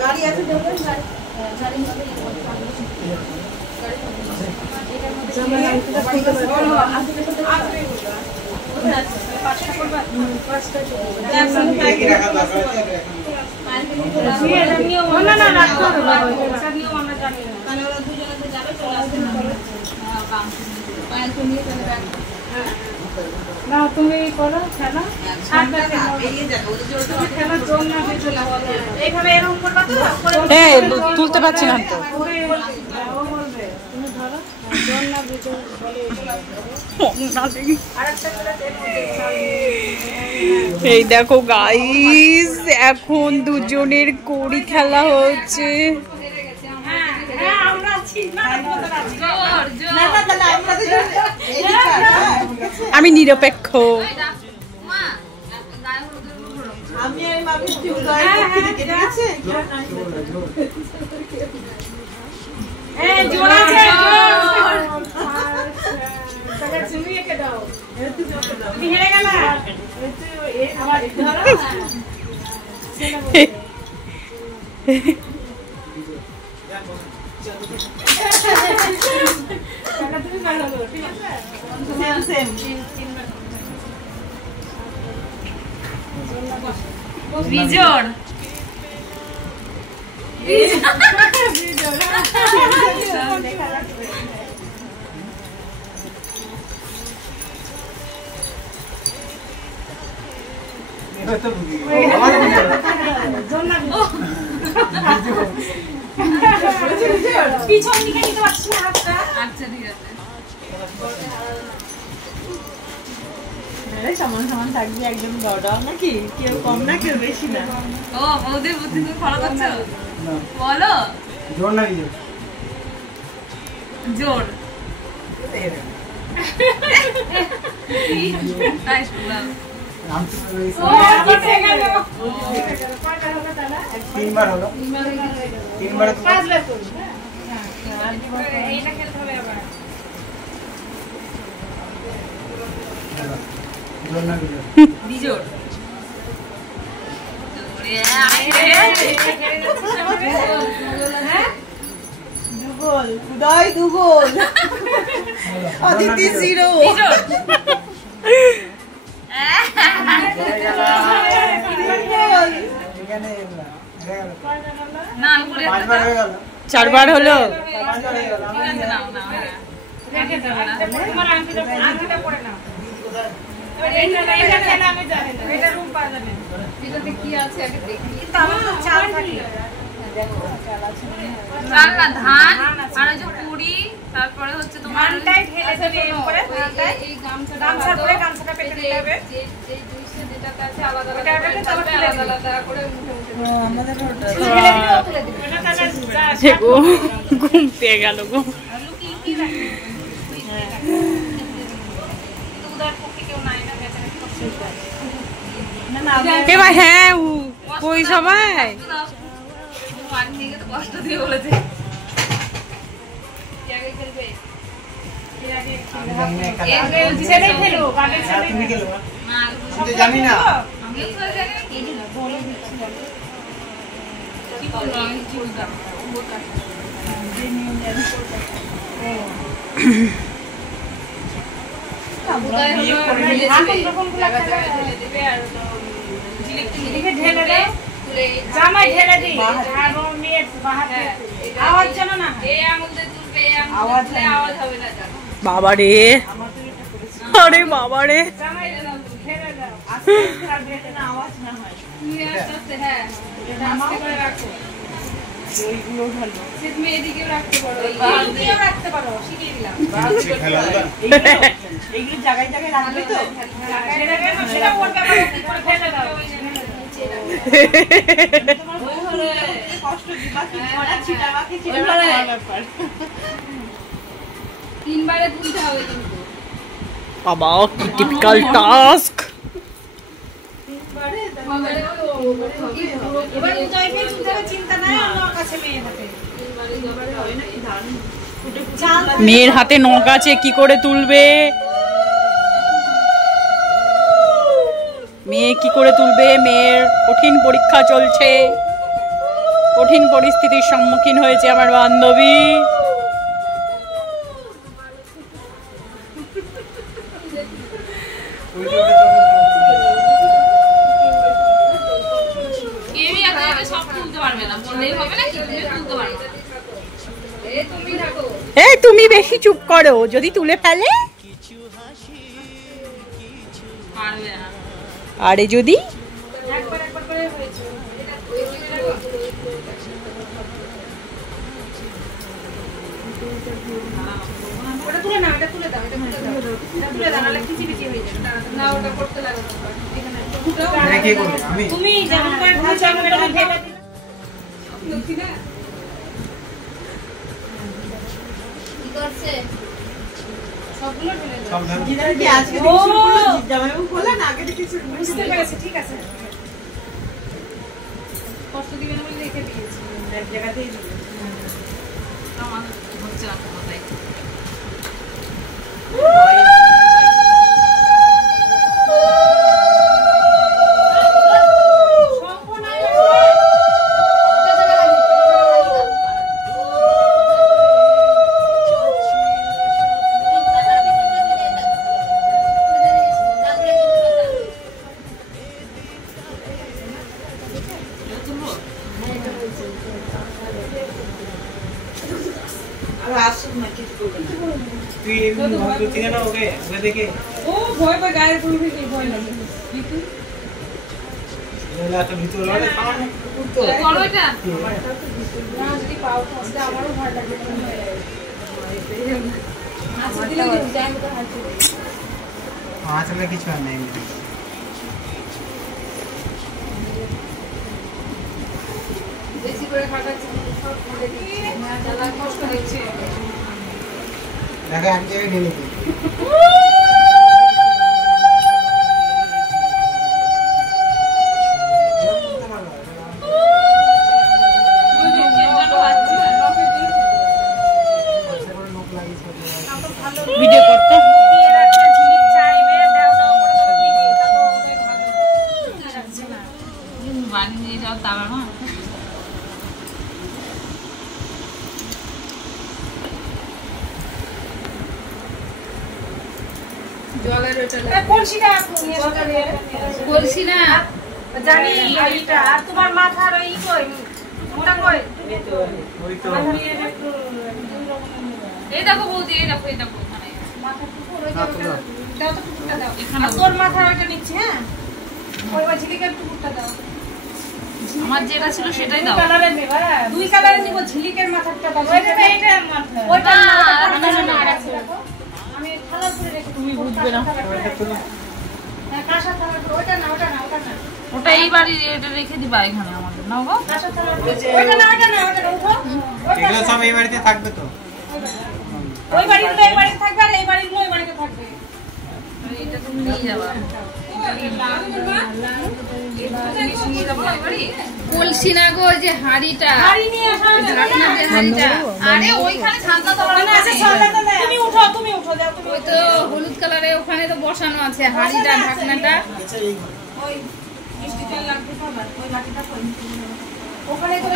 গাড়ি আছে দেখবেন না তুমি করো খেলা তুলতে পারছি না তো। এই দেখো গাইস, এখন দুজনের কড়ি খেলা হচ্ছে। আমি নিরপেক্ষ। বিজোড় পিছন দিকে নিতে পারছি না হাতটা। আচ্ছা ঠিক আছে, সমান সমান থাকবে, একদম বড়াও নাকি, কেউ কম না কেউ বেশি না। ও বৌদি বুদ্ধি তুমি ফলো করছো, বলো জোর না কি জোর তাই শুনলাম। তিনবার হলো, তিনবার এইটা খেলতে হবে আবার। বিজোড় দুগোল উদয়, দুগোল অদিতি জিরো। চারবার হলো। ধান আর যে পুরি, তারপরে হচ্ছে তোমার গামছাটা পেতে দিতে হবে, যেটাতে আছে আলাদা আলাদা করে ঘুম পেয়ে গেল গো। এবার হ্যাঁ ওই সময় কষ্ট দিয়ে বলেছে জানি না জামাই ঢেলে দিই আওয়াজ যেন না, এই আঙুল দিয়ে তুলবে, এই আঙুল দিলে আওয়াজ হবে না। বাবা রে, আরে বাবা রে, জামাই ঢেলে দাও, আস্তে আস্তে আর বেটে না, আওয়াজ না হয়। তুমি আস্তে আস্তে, হ্যাঁ আস্তে করে রাখো। এইগুলো ভালো, তুমি এদিকেও রাখতে পারো, এইদিকেও রাখতে পারো, শিখিয়ে দিলাম। এইগুলো জায়গায় জায়গায় রাখবে তো, সেটা ওর ব্যাপারে কি করে ফেলে দাও। কষ্ট দিবা কি করা, ছিটাবা কি ছিটাবা ব্যাপার। তিনবারে তুলতে হবে কিন্তু বাবা, কি টিপিক্যাল টাস্ক। মেয়ের হাতে নখ আছে, কি করে তুলবে? মেয়ে কি করে তুলবে, মেয়ের কঠিন পরীক্ষা চলছে, কঠিন পরিস্থিতির সম্মুখীন হয়েছে আমার বান্ধবী। এই তুমি বেশি চুপ করো, যদি তুলে ফেলে। আরে যদি তুমি যেমন করে ঢালছো আমি তেমন ভেবে ঠিক আছে কষ্ট দিবে না বলে রেখে দিয়েছি এক জায়গাতেই আমার হচ্ছে না কোথায় ও ভয় পায় গায়ের পুরো থেকে ভয় লাগে আমারও ভয় লাগে কিছু আর নেই বেশি করে খাটাচ্ছি কষ্ট দিচ্ছি দেখা আমি জায়গায় ঢেলে দিই ভিডিও করতে বানিয়ে যাও তারা না জলের ওটা বলছি না জানি এইটা আর তোমার মাথার ওই কই মোটা কই এই দেখো বৌদি এই দেখো মানে মাথা টুকুর ওই যে দাও তো টুকুরটা দাও আর তোর মাথার ওইটা নিচ্ছি হ্যাঁ ওই ঝিলিকের টুকুরটা দাও আমার যেটা ছিল সেটাই দাও কালারের নেবা দুই কালারের নিব ঝিলিকের মাথারটা দাও ওইটা মাথা ওইটা না আছে আমি থালা করে রেখে তুমি বুঝবে না হ্যাঁ কাঁসা থালা ওইটা না ওটা এই বাড়ি এটা রেখে দিবা এখানে আমাদের নাও গো কাঁসা থালা ওইটা না উঠো এগুলো সব এই বাড়িতে থাকবে তো ওই বাড়িগুলো এই বাড়িতে থাকবে আর এই বাড়িগুলো এই বাড়িতে থাকবে এটা তুমি নিয়ে যাবা বলছি না গো যে হাড়িটা হাড়ি নিয়ে আসা আরে ওইখানে ঠান্ডা তো তুমি উঠো যাও তুমি ওই তো হলুদ কালারে ওখানে তো বসানো আছে হাড়িটা ঢাকনাটা ওই মিষ্টি তেল লাগবে তো ওই বাটিটা ওখানে তো